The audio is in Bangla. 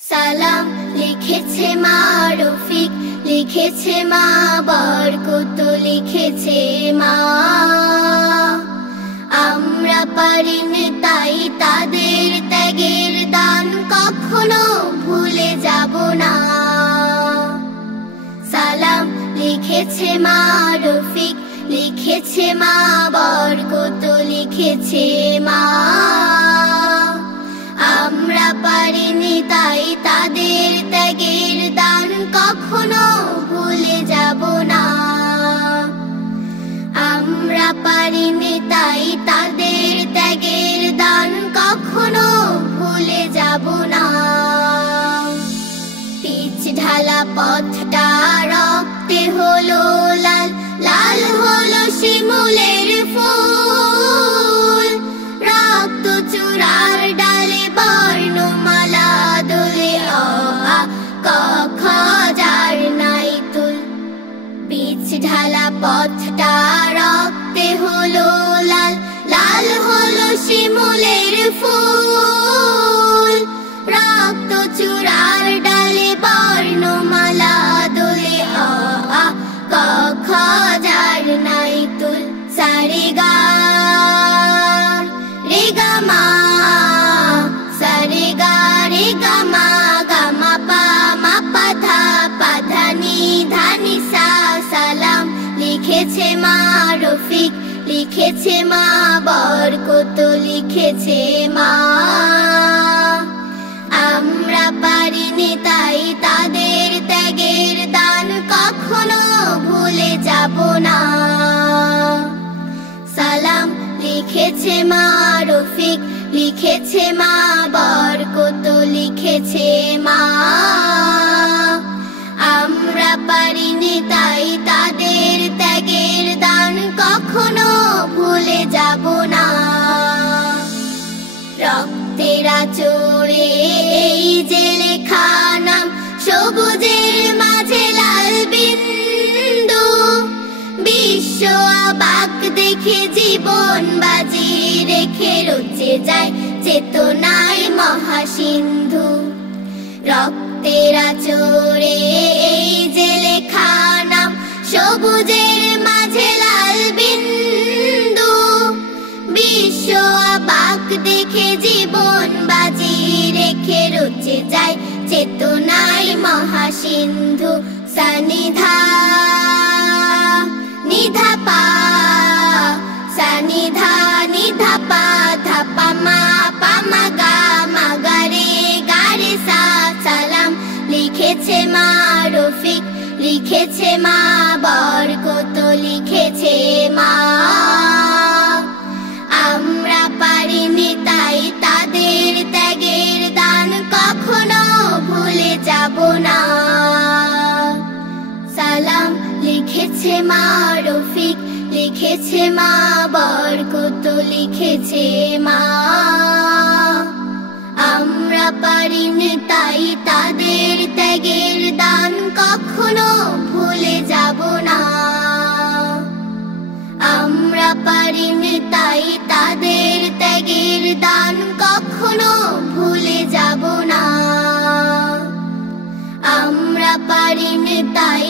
সালাম লিখেছে মা রফিক, লিখেছে মা বরকত, লিখেছে মা। আমরা পারিনি তাই তাদের ত্যাগের দান কখনো ভুলে যাব না। সালাম লিখেছে মা রফিক, লিখেছে মা বরকত, লিখেছে মা। আমরা পারিনি তাই তাদের ত্যাগের দান কখনো ভুলে যাব না। আমরা পারিনি তাই তাদের ত্যাগের দান কখনো ভুলে যাব না। পিচ ঢালা পথটা রক্তে হলো লাল, লাল হলো শিমুলের ফুল। রক্ত চূড়ার ডালে বর্ণমালা দোলে, অ আ ক খ যার নাই তুল। পিচ ঢালা পথটা রক্তে হলো লাল, লাল হলো শিমুলের ফুল। রক্ত চূড়ার ডালে বর্ণমালা দোলে, অ আ ক খ যার নাই তুল। সারে গা রে গা মা, সারে গা রে গা মা, গা মা পা মা পা ধা, পা ধা নি ধা নি সা। সালাম লিখেছে মা রফিক, লিখেছে মা বরকত, লিখেছে মা। আমরা পারিনি তাই তাদের ত্যাগের দান কখনো ভুলে যাব না। সালাম লিখেছে মা রফিক, লিখেছে মা বরকত, লিখেছে মা। আমরা পারিনি তাই তাদের ত্যাগের দান কখনো ভুলে যাব না। রক্তের আঁচড়ে এই যে লেখা নাম, সবুজের মাঝে লাল বিন্দু। বিশ্ব অবাক দেখে জীবন বাজি রেখে রচে যায় চেতনায় মহাসিন্ধু। রক্তের আঁচড়ে এই যে লেখা নাম, সবুজের মাঝে লাল বিন্দু। বিশ্ব অবাক দেখে জীবন বাজি রেখে রচে যায় চেতনায় মহাসিন্ধু। সানিধা নিধা পা, সানিধা নিধা পা, ধা পা মা পা মা গা, মা গা রে গা রে সা। সালাম লিখেছে মা রফিক, লিখেছে মা বরকত, লিখেছে মা। আমরা পারিনি তাই তাদের ত্যাগের দান কখনো ভুলে যাব না। সালাম লিখেছে মা রফিক, লিখেছে মা বরকত, লিখেছে মা। আমরা পারিনি তাই তাদের ত্যাগের দান কখনো ভুলে যাব না। আমরা পারিনি তাই তাদের ত্যাগের দান কখনো ভুলে যাব না। আমরা পারিনি তাই